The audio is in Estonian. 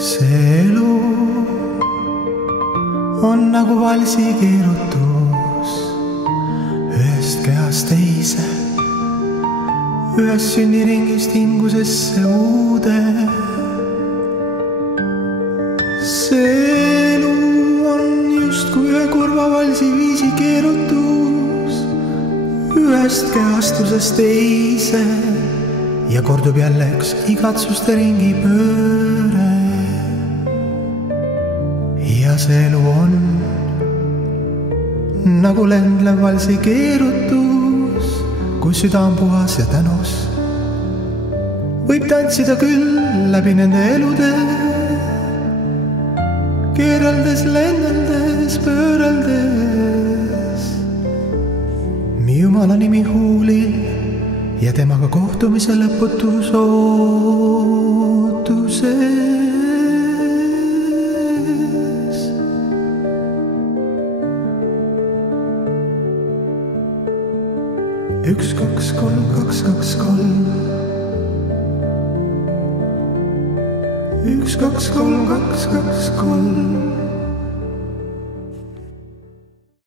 See elu on nagu valsi keerutus ühest kehast teise, ühest sünniringist hingusesse uude. See elu on justkui ühe kurva valsi viisi keerutus ühest kehastusest teise ja kordub jälle üks igatsuste ringi pööre. Ja see elu on nagu lendlev valsi keerutus, kus süda on puhas ja tänus. Võib tantsida küll läbi nende elude, keereldes, lendeldes, pööreldes. Mi Jumala nimi huulil ja temaga kohtumise lõputus ootuses. Üks, kaks, kolm, kaks, kaks, kolm. Üks, kaks, kolm, kaks, kaks, kolm.